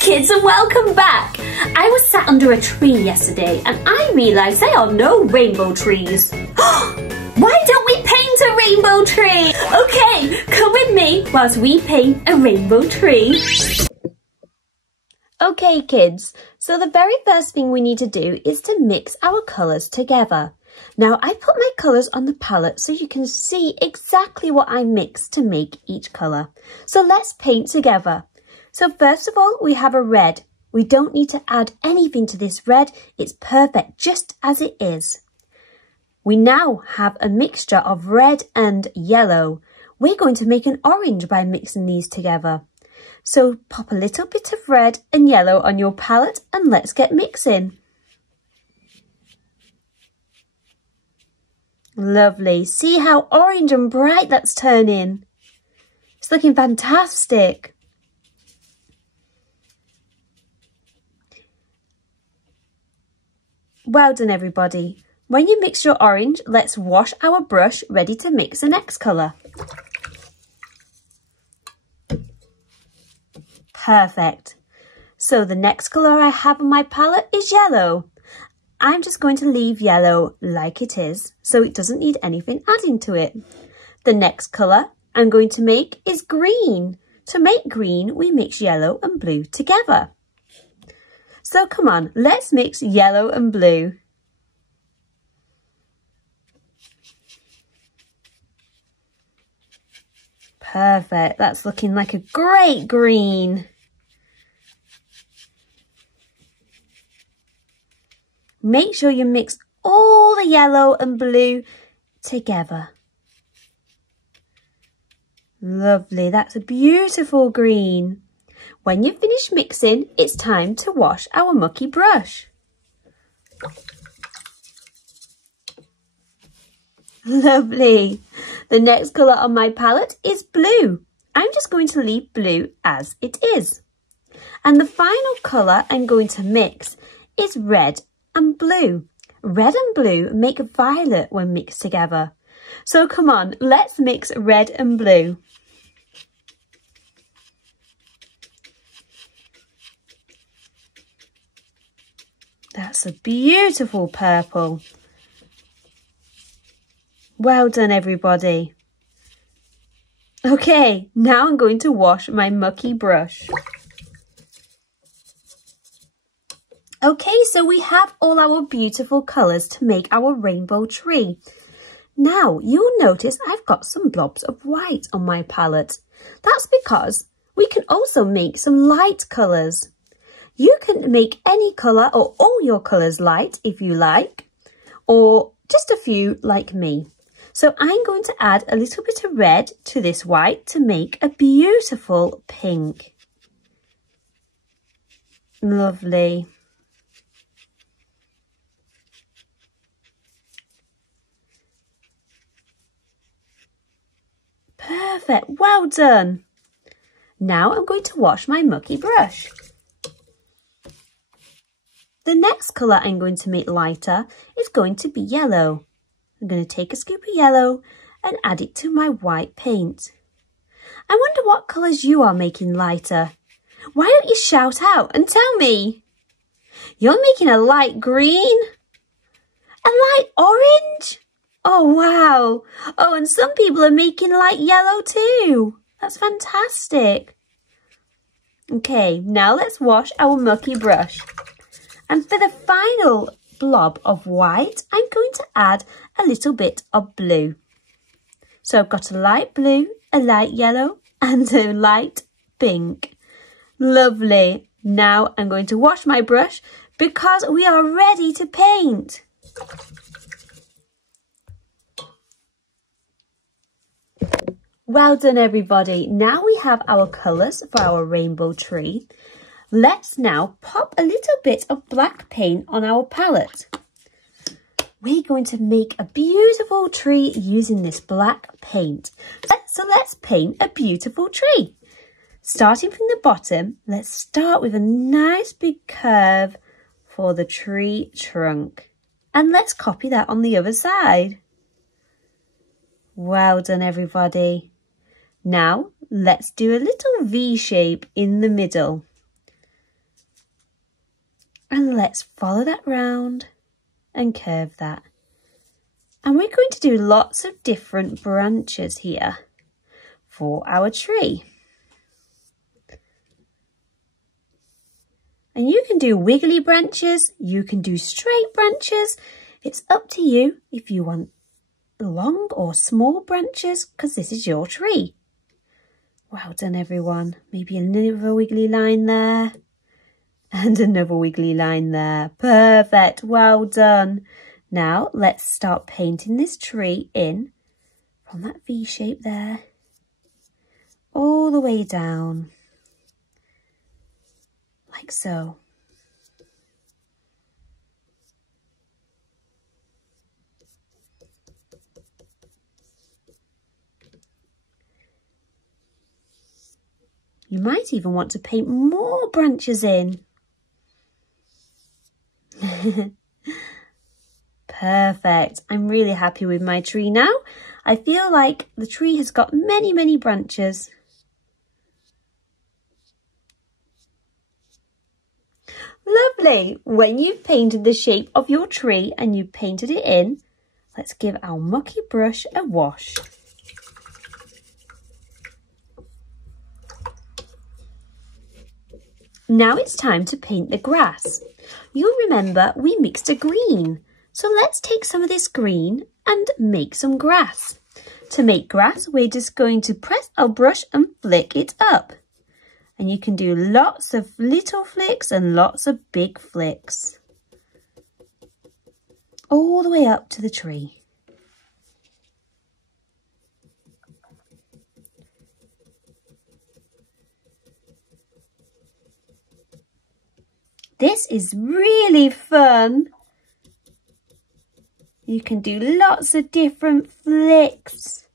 Kids, and welcome back. I was sat under a tree yesterday and I realised there are no rainbow trees. Why don't we paint a rainbow tree? Okay, come with me whilst we paint a rainbow tree. Okay kids, so the very first thing we need to do is to mix our colours together. Now I put my colours on the palette so you can see exactly what I mixed to make each colour. So let's paint together. So first of all, we have a red. We don't need to add anything to this red. It's perfect just as it is. We now have a mixture of red and yellow. We're going to make an orange by mixing these together. So pop a little bit of red and yellow on your palette and let's get mixing. Lovely. See how orange and bright that's turning. It's looking fantastic. Well done everybody. When you mix your orange, let's wash our brush ready to mix the next colour. Perfect. So the next colour I have on my palette is yellow. I'm just going to leave yellow like it is, so it doesn't need anything adding to it. The next colour I'm going to make is green. To make green, we mix yellow and blue together. So come on, let's mix yellow and blue. Perfect, that's looking like a great green. Make sure you mix all the yellow and blue together. Lovely, that's a beautiful green. When you've finished mixing, it's time to wash our mucky brush. Lovely. The next colour on my palette is blue. I'm just going to leave blue as it is. And the final colour I'm going to mix is red and blue. Red and blue make violet when mixed together. So come on, let's mix red and blue. That's a beautiful purple. Well done everybody. Okay, now I'm going to wash my mucky brush. Okay, so we have all our beautiful colours to make our rainbow tree. Now, you'll notice I've got some blobs of white on my palette. That's because we can also make some light colours. You can make any colour or all your colours light if you like, or just a few like me. So I'm going to add a little bit of red to this white to make a beautiful pink. Lovely. Perfect, well done. Now I'm going to wash my mucky brush. The next colour I'm going to make lighter is going to be yellow. I'm going to take a scoop of yellow and add it to my white paint. I wonder what colours you are making lighter. Why don't you shout out and tell me? You're making a light green? A light orange? Oh wow! Oh, and some people are making light yellow too. That's fantastic. Okay, now let's wash our mucky brush. And for the final blob of white, I'm going to add a little bit of blue. So I've got a light blue, a light yellow and a light pink. Lovely. Now I'm going to wash my brush because we are ready to paint. Well done everybody. Now we have our colours for our rainbow tree. Let's now pop a little bit of black paint on our palette. We're going to make a beautiful tree using this black paint. So let's paint a beautiful tree. Starting from the bottom, let's start with a nice big curve for the tree trunk. And let's copy that on the other side. Well done everybody. Now let's do a little V shape in the middle. And let's follow that round and curve that. And we're going to do lots of different branches here for our tree. And you can do wiggly branches, you can do straight branches. It's up to you if you want long or small branches, because this is your tree. Well done, everyone. Maybe another wiggly line there. And another wiggly line there. Perfect. Well done. Now let's start painting this tree in from that V shape there all the way down. Like so. You might even want to paint more branches in. Perfect. I'm really happy with my tree now. I feel like the tree has got many, many branches. Lovely. When you've painted the shape of your tree and you've painted it in, let's give our mucky brush a wash. Now it's time to paint the grass. You'll remember we mixed a green. So let's take some of this green and make some grass. To make grass, we're just going to press our brush and flick it up. And you can do lots of little flicks and lots of big flicks. All the way up to the tree. This is really fun. You can do lots of different flicks.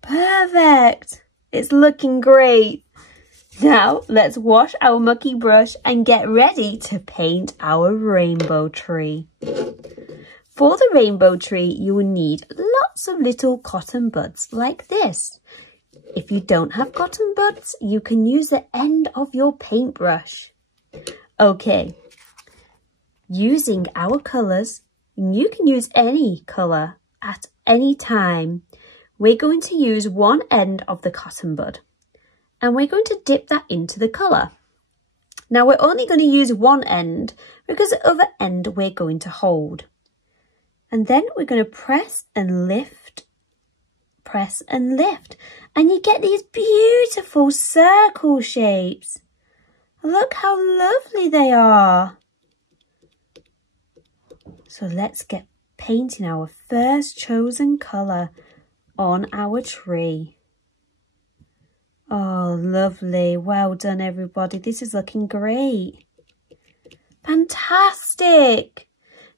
Perfect. It's looking great. Now let's wash our mucky brush and get ready to paint our rainbow tree. For the rainbow tree, you will need lots of little cotton buds like this. If you don't have cotton buds, you can use the end of your paintbrush. Okay, using our colours, you can use any colour at any time. We're going to use one end of the cotton bud and we're going to dip that into the colour. Now we're only going to use one end because the other end we're going to hold. And then we're going to press and lift, and you get these beautiful circle shapes. Look how lovely they are. So let's get painting our first chosen colour on our tree. Oh, lovely. Well done, everybody. This is looking great. Fantastic.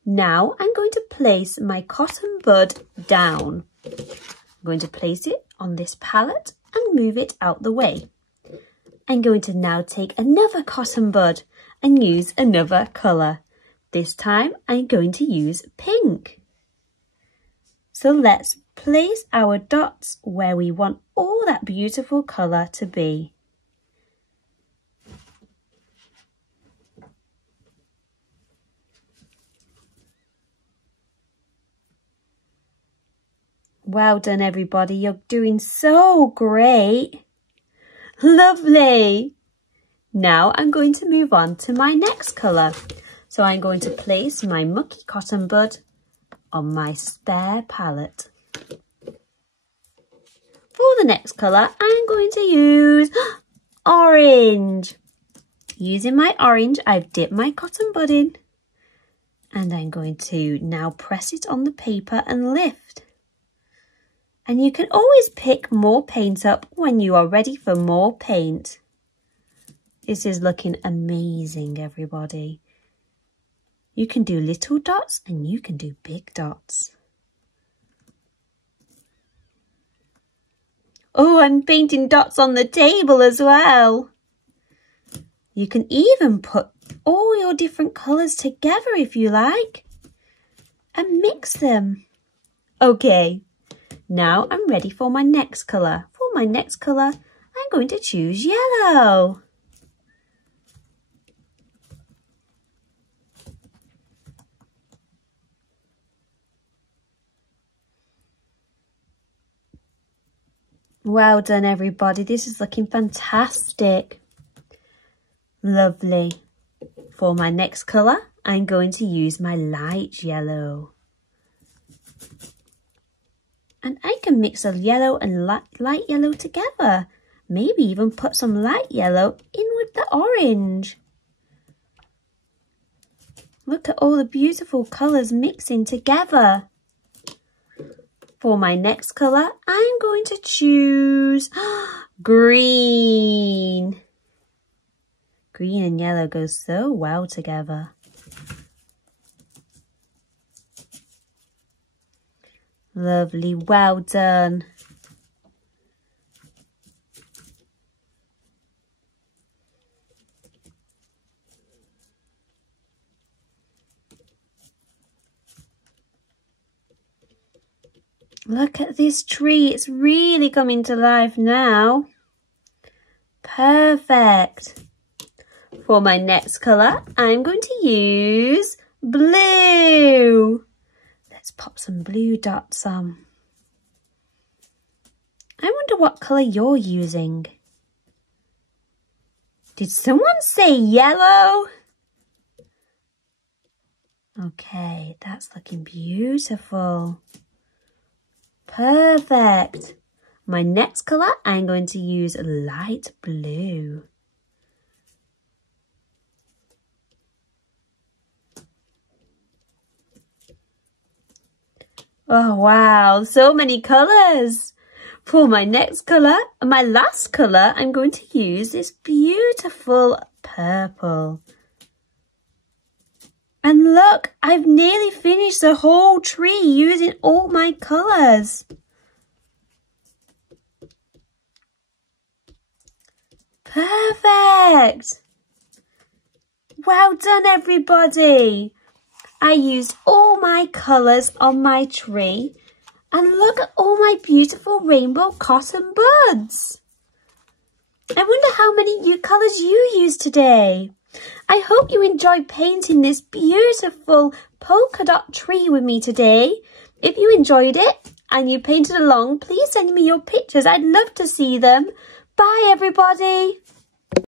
Now I'm going to place my cotton bud down. I'm going to place it on this palette and move it out the way. I'm going to now take another cotton bud and use another colour. This time I'm going to use pink. So let's place our dots where we want all that beautiful colour to be. Well done, everybody. You're doing so great. Lovely. Now I'm going to move on to my next colour. So I'm going to place my mucky cotton bud on my spare palette. For the next colour, I'm going to use orange. Using my orange, I've dipped my cotton bud in. And I'm going to now press it on the paper and lift. And you can always pick more paint up when you are ready for more paint. This is looking amazing, everybody. You can do little dots and you can do big dots. Oh, I'm painting dots on the table as well. You can even put all your different colours together if you like and mix them. Okay, now I'm ready for my next colour. For my next colour, I'm going to choose yellow. Well done, everybody. This is looking fantastic. Lovely. For my next colour, I'm going to use my light yellow. And I can mix a yellow and light yellow together. Maybe even put some light yellow in with the orange. Look at all the beautiful colours mixing together. For my next colour, I'm going to choose green. Green and yellow go so well together. Lovely, well done. Look at this tree, it's really coming to life now. Perfect. For my next colour, I'm going to use blue. Let's pop some blue dots on. I wonder what colour you're using. Did someone say yellow? Okay, that's looking beautiful. Perfect. My next colour, I'm going to use light blue. Oh wow, so many colours. For my next colour, my last colour, I'm going to use this beautiful purple. And look, I've nearly finished the whole tree using all my colours. Perfect. Well done, everybody. I used all my colours on my tree. And look at all my beautiful rainbow cotton buds. I wonder how many colours you used today. I hope you enjoyed painting this beautiful polka dot tree with me today. If you enjoyed it and you painted along, please send me your pictures. I'd love to see them. Bye, everybody.